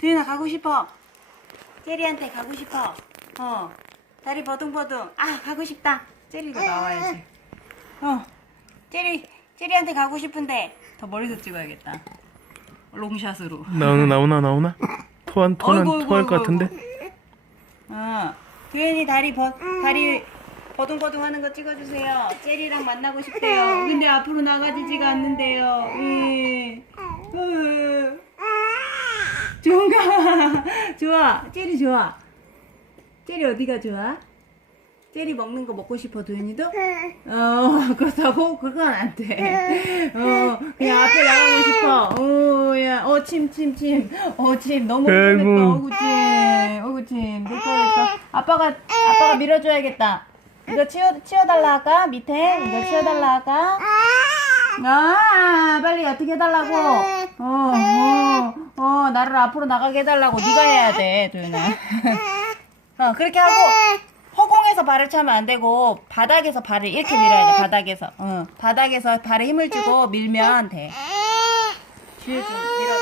도윤아 가고 싶어. 제리한테 가고 싶어. 어. 다리 버둥버둥. 아, 가고 싶다. 제리가 나와야지. 어. 제리, 제리한테 가고 싶은데 더 멀리서 찍어야겠다. 롱샷으로. 나오나 나오나 나오나? 토한 토한 어이구, 어이구, 토할 것 어이구, 같은데? 어. 도윤이 다리 버, 다리 버둥버둥 하는 거 찍어주세요. 제리랑 만나고 싶대요. 근데 앞으로 나가지지가 않는데요. 예. 어. 좋은가? 좋아. 제리 좋아. 제리 어디가 좋아? 제리 먹는 거 먹고 싶어, 도윤이도? 어, 그렇다고? 그건 안 돼. 어, 그냥 앞에 나가고 싶어. 어, 야, 어, 침, 침, 침. 어, 침. 너무 아이고. 힘들겠다. 어구, 침. 어구, 침. 불편했다. 아빠가, 아빠가 밀어줘야겠다. 이거 치워, 치워달라 할까? 밑에? 이거 치워달라 할까? 아, 빨리 어떻게 해달라고? 어, 어, 어, 나를 앞으로 나가게 해달라고. 네가 해야 돼, 도윤아. 어, 그렇게 하고, 허공에서 발을 차면 안 되고, 바닥에서 발을 이렇게 밀어야 돼, 바닥에서. 어, 바닥에서 발에 힘을 주고 밀면 돼. 뒤에 좀 밀어줘.